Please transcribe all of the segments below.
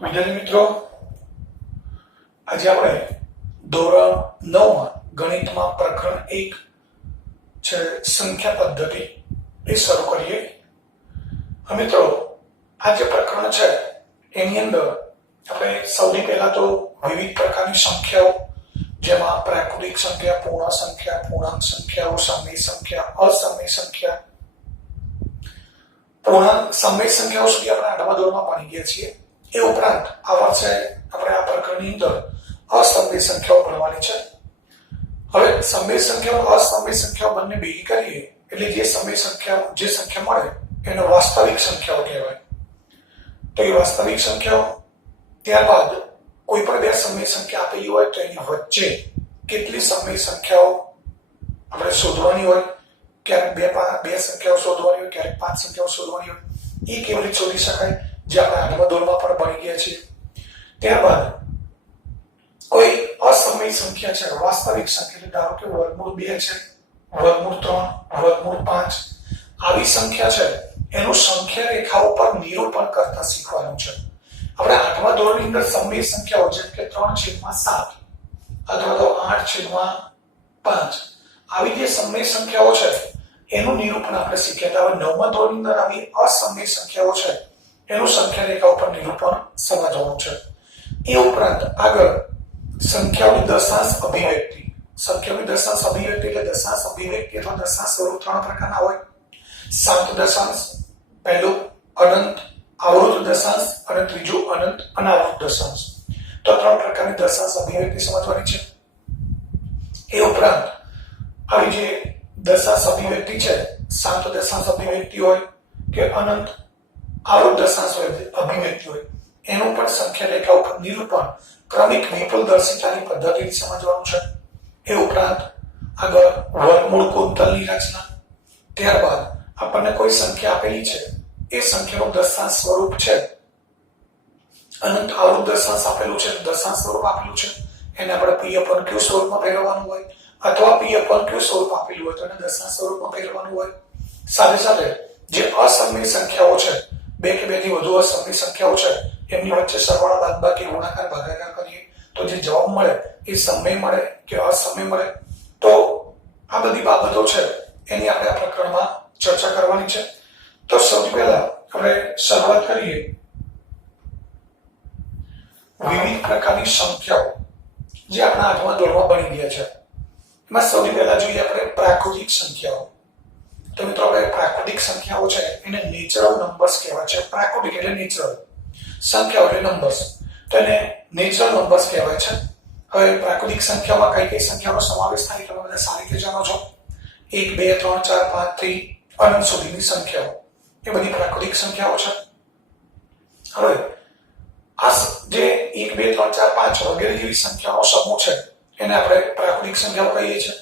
વિદ્યાર્થી મિત્રો, આજે આપણે ધોરણ 9 માં ગણિતમાં પ્રકરણ 1 છે સંખ્યા પદ્ધતિ એ શરૂ કરીએ. મિત્રો, આ જે પ્રકરણ છે એની અંદર આપણે સૌથી પહેલા તો વિવિધ પ્રકારની સંખ્યાઓ, જેમાં પ્રાકૃતિક સંખ્યા, પૂર્ણ સંખ્યા, પૂર્ણાંક સંખ્યાઓ, સમય સંખ્યા, અસમય સંખ્યા, પૂર્ણાંક સમય સંખ્યાઓ સુધી આપણે 8મા ધોરણમાં ભણી ગયા છીએ. એ ઉપરાંત આ વર્ષે આપણે આ પ્રકરણની અંદર અસમય સંખ્યાઓ ભણવાની છે. હવે સમય સંખ્યાઓ અસમય સંખ્યાઓ બંને ભેગી કરીએ એટલે જે સંખ્યા મળે એને વાસ્તવિક સંખ્યાઓ કહેવાય. તો એ વાસ્તવિક સંખ્યાઓ, ત્યારબાદ કોઈ પણ બે સમય સંખ્યા આપેલી હોય તો એની વચ્ચે કેટલી સમય સંખ્યાઓ આપણે શોધવાની હોય, ક્યારેક બે સંખ્યાઓ શોધવાની હોય, ક્યારેક 5 સંખ્યાઓ શોધવાની હોય, એ કેવી રીતે શોધી શકાય, જે આપણે 8મા ધોરણમાં પણ ભણી ગયા છીએ. ત્યારબાદ કોઈ અસમય સંખ્યા છે, વાસ્તવિક સંખ્યા, ધારો કે વર્ગમૂળ 2 છે, વર્ગમૂળ 3, વર્ગમૂળ 5, આવી સંખ્યા છે એનું સંખ્યા રેખાઓ પર નિરૂપણ કરતા શીખવાનું છે. આપણે 8મા ધોરણની અંદર સમય સંખ્યાઓ જેમ કે 3/7 અથવા તો 8/5 આવી જે સમય સંખ્યાઓ છે એનું નિરૂપણ આપણે શીખ્યા. હવે 9મા ધોરણની અંદર આવી અસમય સંખ્યાઓ છે એનું સંખ્યા રેખા ઉપર નિરૂપણ સમજવાનું છે. એ ઉપરાંત આગળ સંખ્યાઓની દશાંશ અભિવ્યક્તિ. સંખ્યાઓની દશાંશ અભિવ્યક્તિ એટલે દશાંશ અભિવ્યક્તિ અથવા દશાંશ સ્વરૂપ 3 પ્રકારના હોય. શાંત દશાંશ, પહેલું અનંત આવૃત દશાંશ અને ત્રીજું અનંત અનાવૃત દશાંશ. તો 3 પ્રકારની દશાંશ અભિવ્યક્તિ સમજવાની છે. એ ઉપરાંત આવી જે દશાંશ અભિવ્યક્તિ છે, શાંત દશાંશ અભિવ્યક્તિ હોય કે અનંત આવૃત દશાંશ અભિવ્યક્તિ હોય, એનું પણ સંખ્યા રેખા ઉપર નિરૂપણ ક્રમિક વિપુલદર્શિતાની પદ્ધતિથી સમજવાનું છે. એ ઉપરાંત આગળ વર્ગમૂળ કુંતલની રચના. ત્યારબાદ આપણને કોઈ સંખ્યા આપેલી છે, એ સંખ્યાનું દશાંશ સ્વરૂપ છે, અનંત આવૃત દશાંશ આપેલું છે, દશાંશ સ્વરૂપ આપેલું છે, એને આપણે p/q સ્વરૂપમાં ફેરવવાનું હોય, અથવા p/q સ્વરૂપ આપેલું હોય તો એને દશાંશ સ્વરૂપમાં ફેરવવાનું હોય. સાથે સાથે જે અસમય સંખ્યાઓ છે, બે કે બેથી વધુ અસમય સંખ્યાઓ છે, એમની વચ્ચે સરવાળા, બાદબાકી, ગુણાકાર, ભાગાકાર કરીએ તો જે જવાબ મળે એ સમય મળે કે અસમય મળે. તો આ બધી બાબતો છે એની આપણે આ પ્રકરણમાં ચર્ચા કરવાની છે. તો સૌથી પહેલા આપણે શરૂઆત કરીએ વિવિધ પ્રકારની સંખ્યાઓ જે આપણા 8મા ધોરણમાં ભણી ગયા છે. એમાં સૌથી પહેલા જોઈએ આપણે પ્રાકૃતિક સંખ્યાઓ. તો મિત્રો, આપણે પ્રાકૃતિક સંખ્યાઓ છે એને નેચરલ નંબર્સ કહેવાય છે. પ્રાકૃતિક એટલે નેચરલ, સંખ્યાઓ એટલે નંબર્સ, તો એને નેચરલ નંબર્સ કહેવાય છે. હવે પ્રાકૃતિક સંખ્યામાં કઈ કઈ સંખ્યાનો સમાવેશ થાય તમે બધા સારી રીતે જાણો છો. 1, 2, 3, 4, 5 થી અનંત સુધીની સંખ્યાઓ, એ બધી પ્રાકૃતિક સંખ્યાઓ છે. હવે આ જે 1, 2, 3, 4, 5 વગેરે જેવી સંખ્યાનો સમૂહ છે એને આપણે પ્રાકૃતિક સંખ્યાઓ કહીએ છીએ.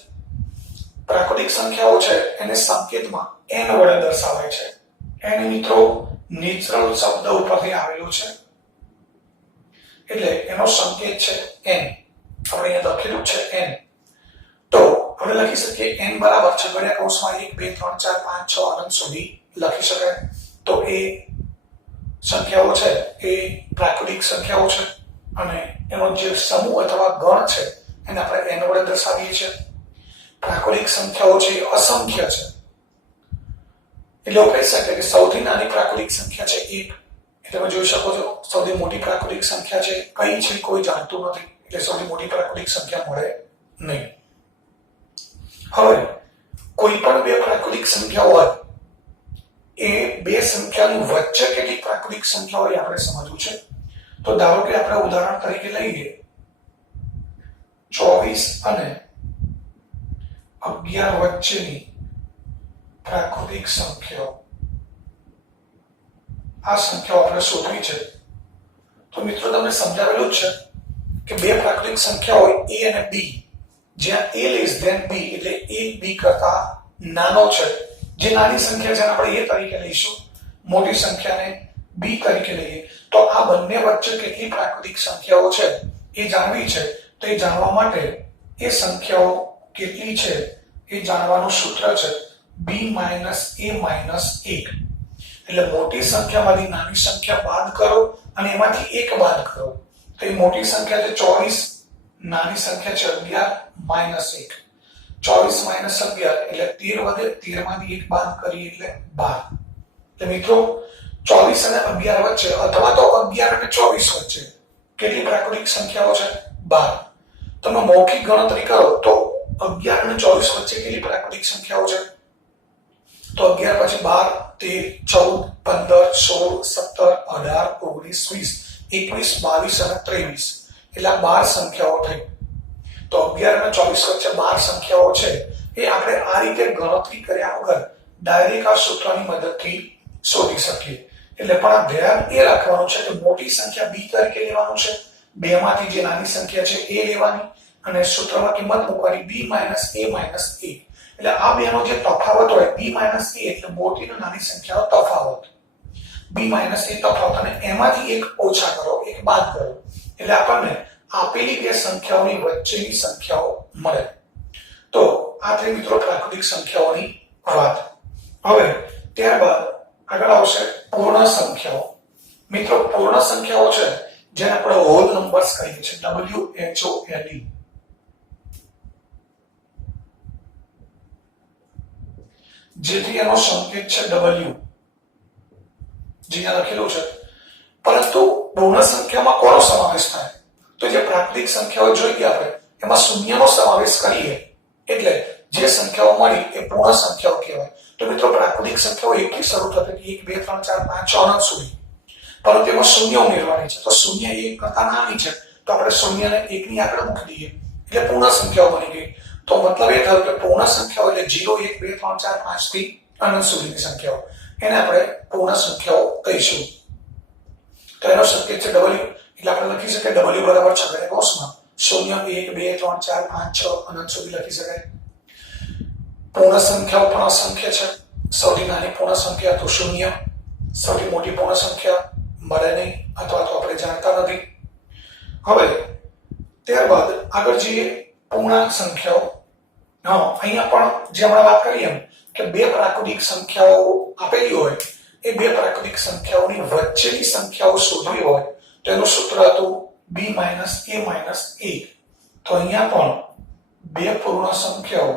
પ્રાકૃતિક સંખ્યાઓ છે એને સંકેતમાં n વડે દર્શાવાય છે. n મિત્રો નેચરલ શબ્દ ઉપરથી આવેલું છે એટલે એનો સંકેત છે n. આપણે અહીંયા લખેલું છે n. તો આપણે લખી શકીએ n બરાબર છે ગણ્યા કૌંસમાં 1, 2, 3, 4, 5, 6 અનંત સુધી લખી શકાય. તો એ સંખ્યાઓ છે એ પ્રાકૃતિક સંખ્યાઓ છે અને એનો જે સમૂહ અથવા ગણ છે એને આપણે n વડે દર્શાવીએ છીએ. પ્રાકૃતિક સંખ્યાઓ છે એ અસંખ્ય છે એટલે કહી શકાય કે સૌથી નાની પ્રાકૃતિક સંખ્યા છે 1. એટલે તમે જોઈ શકો છો સૌથી મોટી પ્રાકૃતિક સંખ્યા છે કઈ છે કોઈ જાણતું નથી, એટલે સૌથી મોટી પ્રાકૃતિક સંખ્યા મળે નહીં. હવે કોઈ પણ બે પ્રાકૃતિક સંખ્યા હોય એ બે સંખ્યાની વચ્ચે કેટલી પ્રાકૃતિક સંખ્યા હોય આપણે સમજવું છે. તો ધારો કે આપણે ઉદાહરણ તરીકે લઈએ 24 અને 11 વચ્ચેની પ્રાકૃતિક સંખ્યાઓ. આ સંખ્યાઓ આપણે શોધવી છે. તો મિત્રો તમને સમજાવેલું જ છે કે બે પ્રાકૃતિક સંખ્યા હોય a અને b, જ્યાં a less than b એટલે a b કરતા નાનો છે. જે નાની સંખ્યા છે આપણે a તરીકે લઈશું, મોટી સંખ્યાને b તરીકે લઈએ. તો આ બંને વચ્ચે કેટલી પ્રાકૃતિક સંખ્યાઓ છે એ જાણવી છે. તો એ જાણવા માટે એ સંખ્યાઓ કેટલી છે એ જાણવાનું સૂત્ર છે b - a - 1. એટલે મોટી સંખ્યામાંથી નાની સંખ્યા બાદ કરો અને એમાંથી એક બાદ કરો તો એ મોટી સંખ્યા છે 24, નાની સંખ્યા છે 11 માઈનસ 1. 24 માઈનસ 11 એટલે 13 વધે, 13 માંથી એક બાદ કરીએ એટલે 12. તો મિત્રો 24 અને 11 વચ્ચે અથવા તો 11 અને 24 વચ્ચે કેટલી પ્રાકૃતિક સંખ્યાઓ છે? 12. તમે મૌખિક ગણતરી કરો તો 11 અને 24 વચ્ચે કેટલી પ્રાકૃતિક સંખ્યાઓ છે? તો 11 પછી 12, 13, 14, 15, 16, 17, 18, 19, 20, 21, 22 અને 23 એટલે 12 સંખ્યાઓ થઈ. તો 11 અને 24 વચ્ચે 12 સંખ્યાઓ છે એ આપણે આ રીતે ગણતરી કર્યા વગર ડાયરેક્ટ આ સૂત્રની મદદથી શોધી શકીએ. એટલે પણ આ ધ્યાન એ રાખવાનું છે કે મોટી સંખ્યા b તરીકે લેવાનું છે, બે માંથી જે નાની સંખ્યા છે એ લેવાની અને સૂત્રમાં કિંમત મૂકવાની b - a - 1. એટલે આ બેનો જે તફાવત હોય b - a એટલે મોટી અને નાની સંખ્યાનો તફાવત, b - a તફાવત, અને એમાંથી એક ઓછા કરો, એક બાદ કરો એટલે આપણને આપેલી બે સંખ્યાઓની વચ્ચેની સંખ્યાઓ મળે. તો આ થઈ મિત્રો પ્રાકૃતિક સંખ્યાઓની વાત. હવે ત્યારબાદ આગળ આવશે પૂર્ણ સંખ્યાઓ. મિત્રો પૂર્ણ સંખ્યાઓ છે જેને આપણે હોલ નંબર્સ કહીએ છીએ, WHOLE. જેથી એનો સંકેત છે W, જે લખેલું છે. પરંતુ પૂર્ણ સંખ્યામાં કોનો સમાવેશ થાય? તો જે પ્રાકૃતિક સંખ્યાઓ જોઈ ગયા આપણે એમાં શૂન્યનો સમાવેશ કરીએ એટલે જે સંખ્યાઓ મળી એ પૂર્ણ સંખ્યાઓ કહેવાય. તો મિત્રો પ્રાકૃતિક સંખ્યાઓ એકથી શરૂ થતી 1 2 3 4 5 6 અનંત સુધી, પરંતુ એમાં શૂન્ય ઉમેરવાની છે. તો શૂન્ય 1 કરતા નાની છે તો આપણે શૂન્યને 1 ની આગળ મૂકી દઈએ એટલે પૂર્ણ સંખ્યાઓ બની ગઈ. તો મતલબ એ થયો કે પૂર્ણ સંખ્યાઓ એટલે 0 1 2 3 4 5 થી અનંત સુધીની સંખ્યાઓ, એને આપણે પૂર્ણ સંખ્યાઓ કહીશું. તો એનો સંકેત છે W, એટલે આપણે લખી શકીએ W બરાબર છગડીયા કૌંસમાં 0 1 2 3 4 5 6 અનંત સુધી લખી શકાય. પૂર્ણ સંખ્યાઓ પણ અસંખ્ય છે. સૌથી નાની પૂર્ણ સંખ્યા તો 0, સૌથી મોટી પૂર્ણ સંખ્યા મળે નહીં અથવા તો આપણે જાણતા નથી. હવે ત્યારબાદ આગળ જઈએ પૂર્ણાંક સંખ્યાઓ. અહીંયા પણ જે હમણાં વાત કરી એમ કે બે પ્રાકૃતિક સંખ્યાઓ આપેલી હોય, એ બે પ્રાકૃતિક સંખ્યાઓની વચ્ચેની સંખ્યાઓ શોધવી હોય તો એનું સૂત્ર હતું b - a - 1. તો અહીંયા પણ બે પૂર્ણ સંખ્યાઓ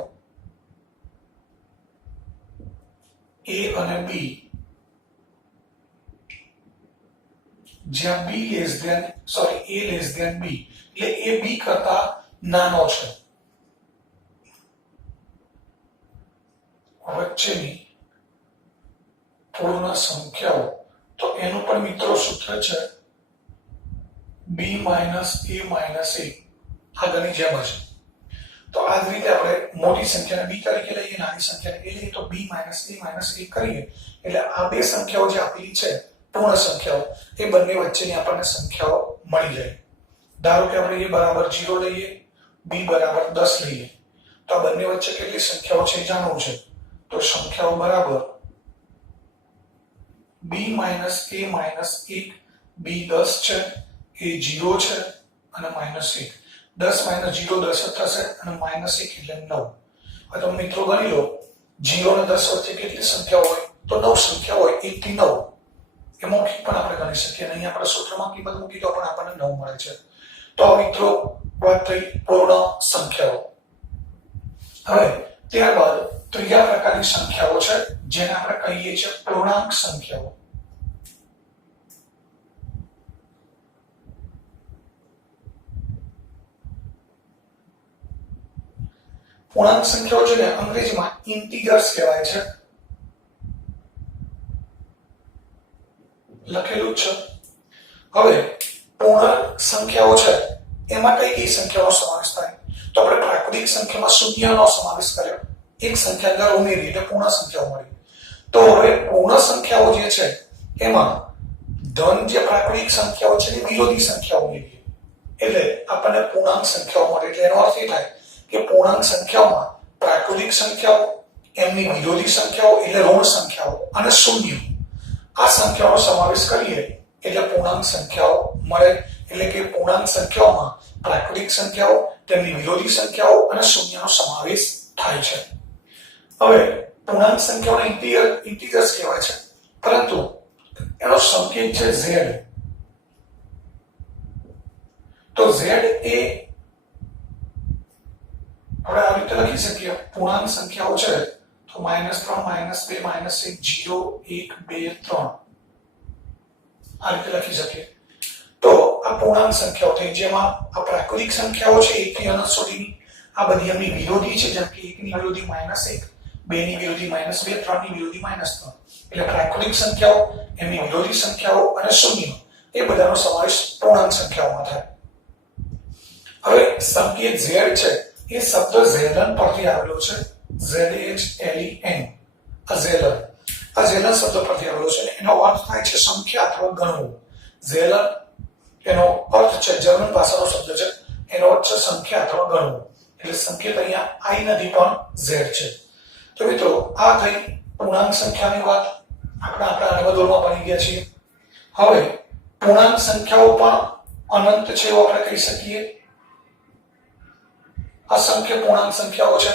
a અને b, જ્યાં a b, એટલે a b કરતા નાનો છે, વચ્ચેની પૂર્ણ સંખ્યાઓ. તો એનું પણ મિત્રો સૂત્ર છે b - a - 1, આગળની જેમ જ. તો આ જ રીતે આપણે મોટી સંખ્યાને b તરીકે લઈએ, નાની સંખ્યાને a લઈએ, તો b - a - 1 કરીએ એટલે આ બે સંખ્યાઓ જે આપેલી છે પૂર્ણ સંખ્યાઓ, એ બંને વચ્ચેની આપણને સંખ્યાઓ મળી જાય. ધારો કે આપણે a બરાબર 0 લઈએ, b બરાબર 10 લઈએ, તો આ બંને વચ્ચે કેટલી સંખ્યાઓ છે જાણવું છે. તો સંખ્યાઓ બરાબર b - a - 1, b 10 છે, a 0 છે અને -1. 10 - 0 10 જ થશે અને -1 એટલે 9. હવે તમે મિત્રો ગણી લો 0 અને 10 વચ્ચે કેટલી સંખ્યાઓ હોય? તો 9 સંખ્યાઓ હોય, 1 થી 9. એ મૌખિક પણ આપણે ગણી શકીએ અને અહીંયા આપણે સૂત્રમાં કિંમત મૂકી તો પણ આપણને 9 મળે છે. તો મિત્રો વાત થઈ પૂર્ણ સંખ્યાઓ. હવે ત્યારબાદ ત્રીજા પ્રકારની સંખ્યાઓ છે જેને આપણે કહીએ છીએ પૂર્ણાંક સંખ્યાઓ. પૂર્ણાંક સંખ્યાઓ છે ને અંગ્રેજીમાં ઇન્ટીજર્સ કહેવાય છે, લખેલું છે. હવે પૂર્ણાંક સંખ્યાઓ છે એમાં કઈ સંખ્યાનો સમાવેશ થાય? તો આપણે પ્રાકૃતિક સંખ્યામાં શૂન્યનો સમાવેશ કર્યો, એક સંખ્યા અંદર ઉમેરી એટલે પૂર્ણ સંખ્યાઓ મળી. તો હવે પૂર્ણ સંખ્યાઓ જે છે એમાં ધન જે પ્રાકૃતિક સંખ્યાઓ છે એ વિરોધી સંખ્યાઓ ઉમેરીએ એટલે આપણને પૂર્ણાંક સંખ્યાઓ મળે. એટલે એનો અર્થ એ થાય કે પૂર્ણાંક સંખ્યાઓમાં પ્રાકૃતિક સંખ્યાઓ, એમની વિરોધી સંખ્યાઓ એટલે ઋણ સંખ્યાઓ અને શૂન્ય, આ સંખ્યાઓનો સમાવેશ કરીએ એટલે પૂર્ણાંક સંખ્યાઓ મળે. એટલે કે પૂર્ણાંક સંખ્યાઓમાં પ્રાકૃતિક સંખ્યાઓ, તેમની વિરોધી સંખ્યાઓ અને શૂન્યનો સમાવેશ થાય છે. હવે પૂર્ણાંક સંખ્યાઓને ઇન્ટીજર્સ કહેવાય છે, પરંતુ એનો સંકેત છે z. z એ આપણે આ રીતે લખી શકીએ પૂર્ણાંક સંખ્યાઓ છે તો -3 -2 -1 0 1 2 3 આ રીતે લખી શકીએ તો આ પૂર્ણાંક સંખ્યાઓ થઈ જેમાં આ પ્રાકૃતિક સંખ્યાઓ છે 1 થી અનંત સુધીની આ બધી એમની વિરોધી છે જેમ કે 1 ની વિરોધી -1 2 ની વિરોધી -2 3 ની વિરોધી -3 એટલે પ્રાકૃતિક સંખ્યાઓ એમની વિરોધી સંખ્યાઓ અને શૂન્ય એ બધાનો સમાવેશ પૂર્ણાંક સંખ્યાઓમાં થાય હવે સંકેત z છે એ શબ્દ ઝેલન પરથી આવેલો છે ZHLEN આ ઝેલન શબ્દ પરથી આવેલો છે એનો અર્થ થાય છે સંખ્યા અથવા ગણવું ઝેલન એનો અર્થ છે જર્મન ભાષાનો શબ્દ છે એનો અર્થ છે સંખ્યા અથવા ગણવું એટલે સંકેત અહીંયા i નથી પણ z છે તો મિત્રો આ થઈ પૂર્ણાંક સંખ્યાની વાત આપણે આગળના દોરમાં ભણી ગયા છીએ હવે પૂર્ણાંક સંખ્યાઓ પણ અનંત છે એવું આપણે કહી શકીએ અસંખ્ય પૂર્ણાંક સંખ્યાઓ છે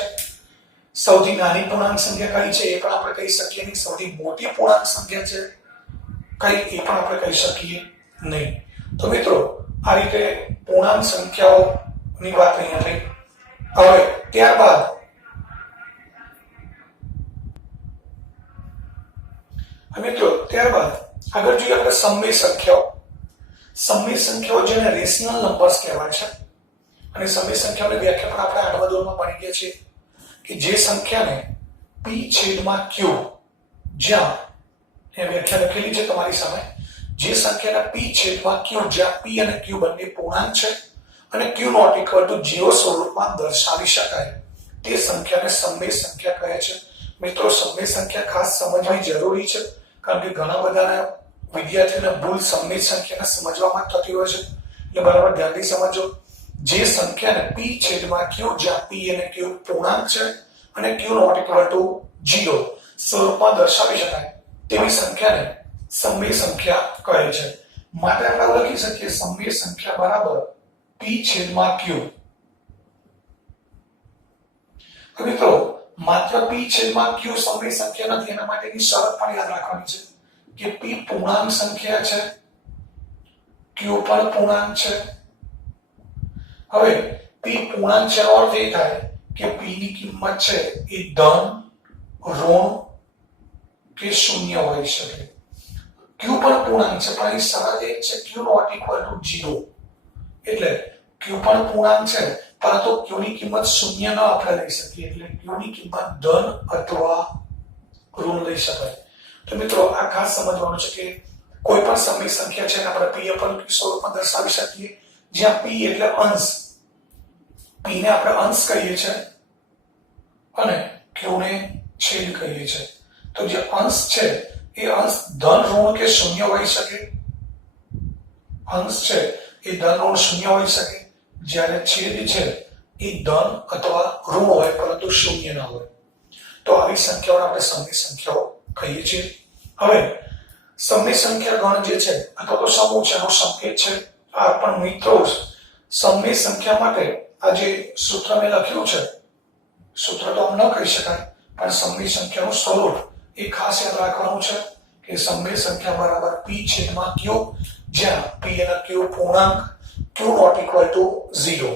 સૌથી નાની પૂર્ણાંક સંખ્યા કઈ છે એ પણ આપણે કહી શકીએ નહીં સૌથી મોટી પૂર્ણાંક સંખ્યા છે કઈ એ પણ આપણે કહી શકીએ નહીં તો મિત્રો આ રીતે પૂર્ણાંક સંખ્યાઓની વાત અહીંયા થઈ હવે ત્યારબાદ આગળ જોઈએ આપણે સમય સંખ્યાઓ જેને રેશનલ નંબર્સ કહેવાય છે અને સમય સંખ્યાઓની વ્યાખ્યા પણ આપણે આગળના દોરમાં ભણી ગયા છીએ કે જે સંખ્યાને p છેદમાં q જ્યાં એ વ્યાખ્યા લખેલી છે તમારી સામે જે સંખ્યાને p છેદમાં q જ્યાં p અને q બંને પૂર્ણાંક છે અને q નોટ ઇક્વલ ટુ 0 સ્વરૂપમાં દર્શાવી શકાય તે સંખ્યાને સમય સંખ્યા કહે છે મિત્રો સમય સંખ્યા ખાસ સમજવી જરૂરી છે કારણ કે ઘણા બધા વિદ્યાર્થીઓને ભૂલ સમય સંખ્યાને સમજવામાં થતી હોય છે એટલે બરાબર ધ્યાનથી સમજો જે સંખ્યાને p છેદમાં q જ્યાં p અને q પૂર્ણાંક છે અને q નોટ ઇક્વલ ટુ 0 સ્વરૂપમાં દર્શાવી શકાય તેવી સંખ્યાને સમય સંખ્યા કહે છે માટે આપણે લખી શકીએ સમય સંખ્યા બરાબર p છેદમાં q મિત્રો માત્ર p છેદમાં q સમય સંખ્યા નથી એના માટેની શરત પણ યાદ રાખવાની છે કે p પૂર્ણાંક સંખ્યા છે q પણ પૂર્ણાંક છે હવે p પૂર્ણાંક છે અર્થ એ થાય કે p ની કિંમત છે એ ધન ઋણ કે શૂન્ય હોઈ શકે q પણ પૂર્ણાંક છે પણ એ શરત એ છે q નોટ ઇક્વલ ટુ 0 એટલે q પણ પૂર્ણાંક છે પરંતુ q ની કિંમત શૂન્ય ન આપણે લઈ શકીએ એટલે q ની કિંમત ધન અથવા ઋણ લઈ શકાય તો મિત્રો આ ખાસ સમજવાનું છે કે કોઈ પણ સમય સંખ્યા છે આપણે p upon q સ્વરૂપમાં દર્શાવી શકીએ જ્યાં p એટલે અંશ p ને આપણે અંશ કહીએ છીએ અને q ને છેદ કહીએ છીએ તો જે અંશ છે એ અંશ ધન ઋણ કે શૂન્ય હોઈ શકે અંશ છે એ ધન ઋણ શૂન્ય હોઈ શકે જ્યારે છેદ છે એ ધન અથવા ઋણ હોય પરંતુ શૂન્ય ન હોય તો આવી સંખ્યાઓને આપણે સમય સંખ્યાઓ કહીએ છીએ હવે સમય સંખ્યા ગણ જે છે અથવા તો સમૂહ છે એનો સંકેત છે આ પણ મિત્રો સમય સંખ્યા માટે આ જે સૂત્ર મેં લખ્યું છે સૂત્ર તો આમ ન કહી શકાય પણ સમય સંખ્યાનું સ્વરૂપ એ ખાસ યાદ રાખવાનું છે કે સમય સંખ્યા બરાબર p છેદમાં q જ્યાં p અને q પૂર્ણાંક q નોટ ઇક્વલ ટુ 0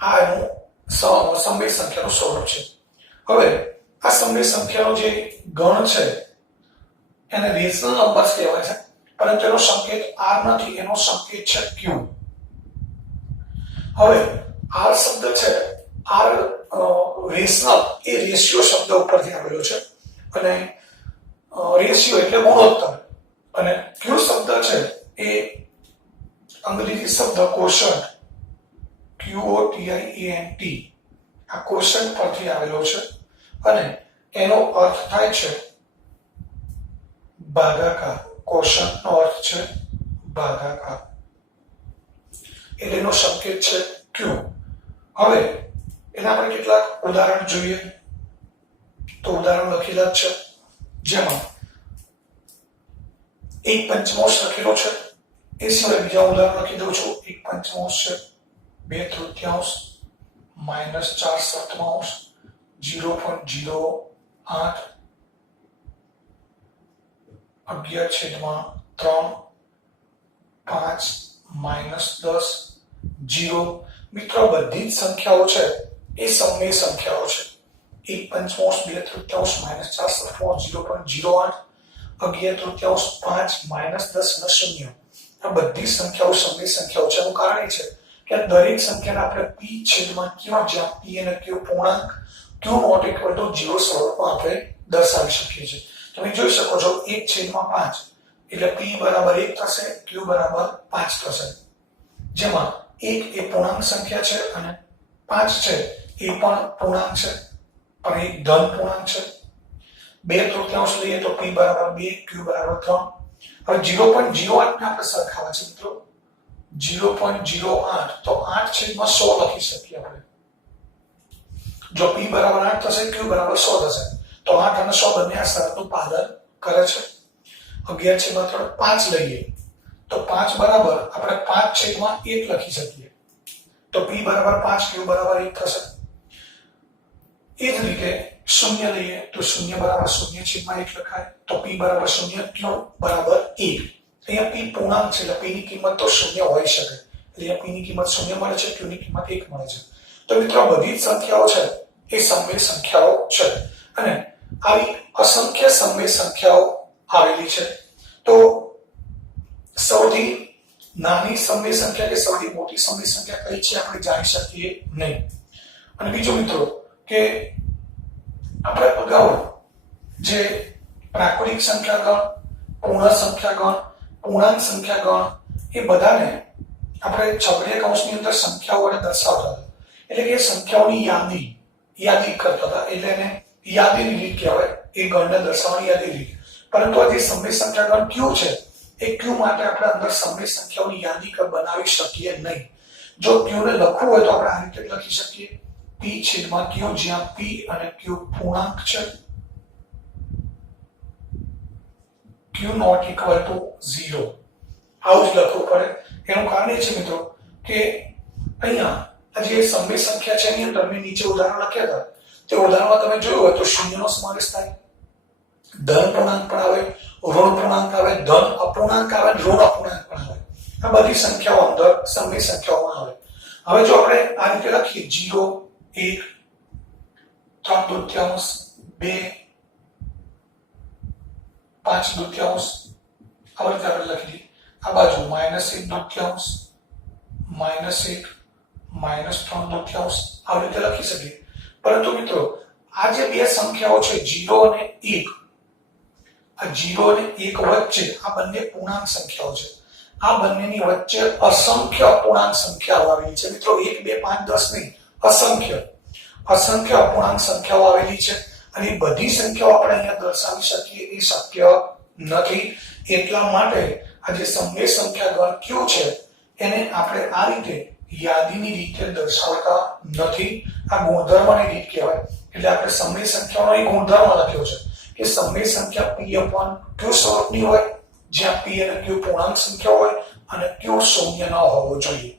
આ એનું સમય સંખ્યાનું સ્વરૂપ છે હવે આ સમય સંખ્યાનો જે ગણ છે એને રેશનલ નંબર્સ કહેવાય છે પરંતુ એનો સંકેત r નથી એનો સંકેત છે q હવે r શબ્દ છે r રેશનલ એ રેશિયો શબ્દ ઉપરથી આવેલો છે અને રેશિયો એટલે ગુણોત્તર અને q શબ્દ છે એ અંગ્રેજી શબ્દ કોશન્ટ QOTIENT આ કોશન્ટ પરથી આવેલો છે અને એનો અર્થ થાય છે ભાગાકાર કોશન્ટનો અર્થ છે ભાગાકાર એટલે એનો સંકેત છે q હવે એના આપણે કેટલાક ઉદાહરણ જોઈએ તો ઉદાહરણ લખેલા છે જેમાં 1/5 લખેલો છે એ સિવાય બીજા ઉદાહરણ લખી દઉં છું 1/5 છે 2/3 -4/7 0.08 11/3 5 -10 0 મિત્રો બધી જ સંખ્યાઓ છે એ સમય સંખ્યાઓ છે 1/5 2 તૃતીયાંશ -4 0.08 11 તૃતીયાંશ 5 -10 અને 0 આ બધી સંખ્યાઓ સમય સંખ્યાઓ છે એનું કારણ એ છે કે દરેક સંખ્યાને આપણે p છેદમાં q જ્યાં p અને q પૂર્ણાંક q નોટ ઇક્વલ ટુ 0 સ્વરૂપમાં આપણે દર્શાવી શકીએ છીએ તમે જોઈ શકો છો 1/5 એટલે p બરાબર 1 થશે q બરાબર 5 થશે જેમાં 1 એ પૂર્ણાંક સંખ્યા છે અને 5 છે એ પણ પૂર્ણાંક છે પણ એક ધન પૂર્ણાંક છે 2 તૃતીયાંશ લઈએ તો p બરાબર 2 q બરાબર 3 હવે 0.08 ને આપણે સરખાવા છે મિત્રો 0.08 તો 8/100 લખી શકીએ આપણે જો p બરાબર 8 થશે q બરાબર 100 થશે તો 8 અને 100 બંને આ શરતનું પાલન કરે છે 11/3 5 લઈએ તો 5 બરાબર આપણે 5/1 લખી શકીએ તો p બરાબર 5 q બરાબર 1 થશે એ જ રીતે 0 લઈએ તો 0 બરાબર 0/1 લખાય તો p બરાબર 0 q બરાબર 1 અહીંયા p પૂર્ણાંક છે એટલે p ની કિંમત તો 0 હોઈ શકે એટલે p ની કિંમત 0 મળે છે q ની કિંમત 1 મળે છે તો મિત્રો બધી જ સંખ્યાઓ છે એ સમય સંખ્યાઓ છે અને આવી અસંખ્ય સમય સંખ્યાઓ આવેલી છે તો સૌથી નાની સમય સંખ્યા કે સૌથી મોટી સમય સંખ્યા કઈ છે આપણે જાણી શકીએ નહીં અને બીજું મિત્રો કે આપણે અગાઉ જે પ્રાકૃતિક સંખ્યાગણ પૂર્ણ સંખ્યાગણ પૂર્ણાંક સંખ્યાગણ એ બધાને આપણે છગડીયા કૌંસની અંદર સંખ્યાઓ વડે દર્શાવતા હતા એટલે કે સંખ્યાઓની યાદી કરતા હતા એટલે એને યાદીની રીત કહેવાય એ ગણને દર્શાવવાની યાદી રીત પરંતુ આ જે સમય સંખ્યાગણ q છે એ q માટે આપણે અંદર સમય સંખ્યાઓની યાદી બનાવી શકીએ નહીં જો q ને લખવું હોય તો આપણે આ રીતે લખી શકીએ p છેદમાં q જ્યાં p અને q પૂર્ણાંક છે q નોટ ઇક્વલ ટુ 0 આવું જ લખવું પડે એનું કારણ એ છે મિત્રો કે અહીંયા આ જે સમય સંખ્યા છે એની અંદર મેં નીચે ઉદાહરણ લખ્યા હતા તે ઉદાહરણમાં તમે જોયું હોય તો શૂન્યનો સમાવેશ થાય ધન પૂર્ણાંક પણ આવે ઋણ પૂર્ણાંક આવે ધન અપૂર્ણાંક આવે ઋણ અપૂર્ણાંક પણ આવે આ બધી સંખ્યાઓ અંદર સમય સંખ્યાઓમાં આવે હવે જો આપણે આ રીતે લખીએ 0 1 3 દૂત્યાંશ 2 5 દૂત્યાંશ આ રીતે આપણે લખી દઈએ આ બાજુ -1 દૂત્યાંશ -1 -3 દૂત્યાંશ આ રીતે લખી શકીએ પરંતુ મિત્રો આ જે બે સંખ્યાઓ છે 0 અને 1 આ 0 અને 1 વચ્ચે આ બંને પૂર્ણાંક સંખ્યાઓ છે આ બંનેની વચ્ચે અસંખ્ય અપૂર્ણાંક સંખ્યાઓ આવેલી છે મિત્રો 1 2 5 10 નહીં અસંખ્ય અપૂર્ણાંક સંખ્યાઓ આવેલી છે અને બધી સંખ્યાઓ આપણે અહીંયા દર્શાવી શકીએ એ શક્ય નથી એટલા માટે આ જે સમય સંખ્યા ગણ q છે એને આપણે આ રીતે યાદીની રીતે દર્શાવતા નથી આ ગુણધર્મની રીત કહેવાય એટલે આપણે સમય સંખ્યાનો એક ગુણધર્મ લખ્યો છે કે સમય સંખ્યા p/q સ્વરૂપની હોય જ્યાં p અને q પૂર્ણાંક સંખ્યા હોય અને q શૂન્ય ન હોવો જોઈએ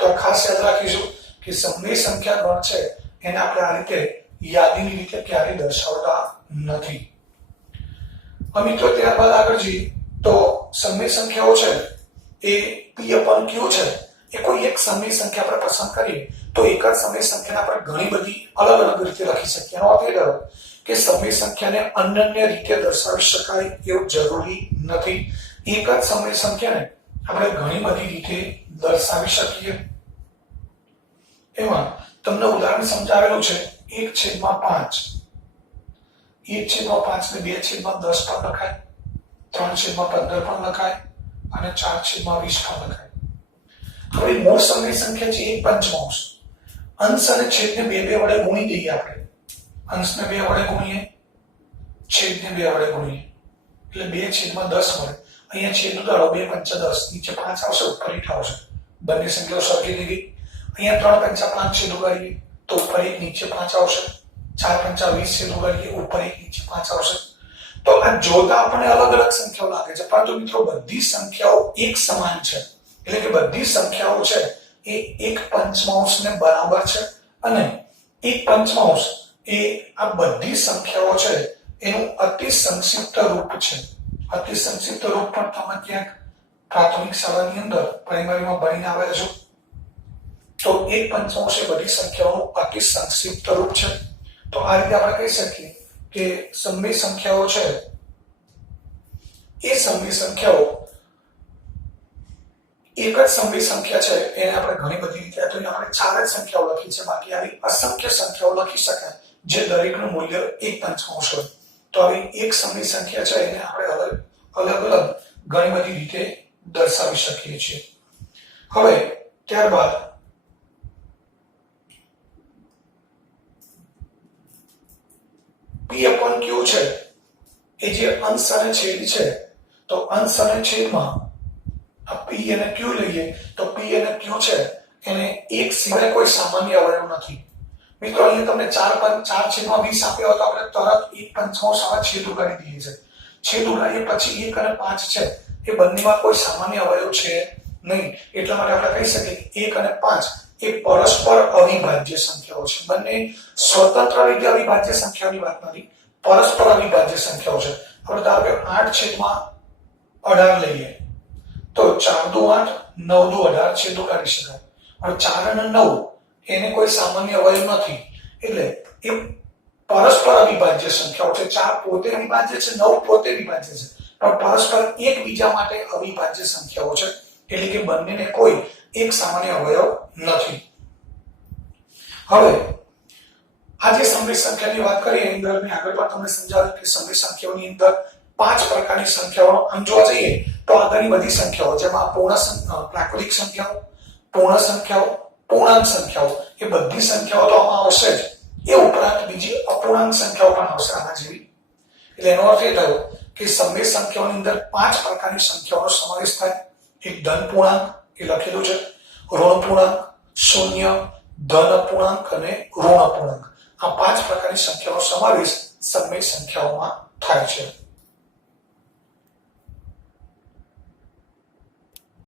તો ખાસ યાદ રાખીશું કે સમય સંખ્યા ગણ છે એને આપણે આ રીતે યાદીની રીતે ક્યારેય દર્શાવતા નથી મિત્રો ત્યારબાદ આગળ જઈએ તો સમય સંખ્યાઓ છે એ p/q છે એ કોઈ એક સમય સંખ્યા આપણે પસંદ કરીએ તો એક જ સમય સંખ્યાને આપણે ઘણી બધી અલગ અલગ રીતે લખી શકીએ એનો અર્થ એ થયો કે સમય સંખ્યાને અનન્ય રીતે દર્શાવી શકાય એવું જરૂરી નથી એક જ સમય સંખ્યાને આપણે ઘણી બધી રીતે દર્શાવી શકીએ એમાં તમને ઉદાહરણ સમજાવેલું છે 1/5 1/5 ને 2/10 પણ લખાય 3/15 પણ લખાય અને 4/20 પણ લખાય હવે મૂળ સમય સંખ્યા છે 1/5 અંશ અને છેદને 2 વડે ગુણી દઈએ આપણે અંશને 2 વડે ગુણીએ છેદને 2 વડે ગુણીએ એટલે 2/10 મળે અહીંયા છેદ ઉડાડો 2 × 5 = 10 નીચે 5 આવશે ઉપર 8 આવશે બંને સંખ્યાઓ સરખી થઈ ગઈ અહીંયા 3 × 5 છેદ ઉડાડીએ તો ઉપર 1 નીચે 5 આવશે 4 × 20 છેદ ઉડાડીએ ઉપર 1 નીચે 5 આવશે તો આ જોતા આપણને અલગ અલગ સંખ્યાઓ લાગે છે પરંતુ મિત્રો બધી સંખ્યાઓ એક સમાન છે એટલે કે બધી સંખ્યાઓ છે એ 1/5 ને બરાબર છે અને 1/5 એ આ બધી સંખ્યાઓ છે એનું અતિ સંક્ષિપ્ત રૂપ છે અતિ સંક્ષિપ્ત રૂપ પણ તમે ક્યાંક પ્રાથમિક શાળાની અંદર પ્રાઇમરીમાં ભણીને આવેલા છો તો 1/5 એ બધી સંખ્યાઓનું અતિ સંક્ષિપ્ત રૂપ છે. તો આ રીતે આપણે કહી શકીએ કે સમય સંખ્યાઓ છે એ સમય સંખ્યાઓ એક જ સમય સંખ્યા છે એને આપણે ઘણી બધી રીતે તો આપણે 4 જ સંખ્યાઓ લખી છે, બાકી આવી અસંખ્ય સંખ્યાઓ લખી શકાય જે દરેકનું મૂલ્ય 1/5 હોય. તો આવી એક સમય સંખ્યા છે એને આપણે અલગ ઘણી બધી રીતે દર્શાવી શકીએ છીએ. હવે ત્યારબાદ P/Q છે એ જે અંશ અને છેદ છે, તો અંશ અને છેદમાં આ P અને Q લઈએ તો P અને Q છે એને એક સિવાય કોઈ સામાન્ય અવયવ નથી. મિત્રો અહીંયા તમને 4/20 આપ્યો હતો, આપણે તરત 1/5 આવા છેદ ઉગાડી દઈએ છે. છેદ ઉગાડીએ પછી 1 અને 5 છે એ બંનેમાં કોઈ સામાન્ય અવયવ છે નહીં, એટલા માટે આપણે કહી શકીએ કે 1 અને 5 એ પરસ્પર અવિભાજ્ય સંખ્યાઓ છે. બંને સ્વતંત્ર રીતે અવિભાજ્ય સંખ્યાઓની વાત નથી, પરસ્પર અવિભાજ્ય સંખ્યાઓ છે. આપણે ધારો કે 8/18 લઈએ તો 4 દુ 8, 9 દુ 18 છેદ ઉગાડી શકાય. હવે 4 અને 9 એને કોઈ સામાન્ય અવયવ નથી, એટલે એ પરસ્પર અવિભાજ્ય સંખ્યાઓ છે. 4 પોતે અવિભાજ્ય છે, 9 પોતે વિભાજ્ય છે, પણ પરસ્પર એકબીજા માટે અવિભાજ્ય સંખ્યાઓ છે, એટલે કે બંનેને કોઈ એક સામાન્ય અવયવ નથી. હવે આ જે સમય સંખ્યાની વાત કરીએ એની અંદર મેં આગળ પણ તમને સમજાવ્યું કે સમય સંખ્યાઓની અંદર 5 પ્રકારની સંખ્યાઓ આમ જોવા જઈએ તો આ ઘણી બધી સંખ્યાઓ, જેમાં પ્રાકૃતિક સંખ્યાઓ, પૂર્ણ સંખ્યાઓ, પૂર્ણાંક સંખ્યાઓ, એ બધી સંખ્યાઓ તો આમાં આવશે જ. એ ઉપરાંત બીજી અપૂર્ણાંક સંખ્યાઓ પણ આવશે આના જેવી. એટલે એનો અર્થ એ થયો કે સમય સંખ્યાઓની અંદર 5 પ્રકારની સંખ્યાઓનો સમાવેશ થાય. એક ધન પૂર્ણાંક એ લખેલું છે, ઋણ પૂર્ણાંક, શૂન્ય, ધન અપૂર્ણાંક અને ઋણ અપૂર્ણાંક. આ 5 પ્રકારની સંખ્યાઓનો સમાવેશ સમય સંખ્યાઓમાં થાય છે.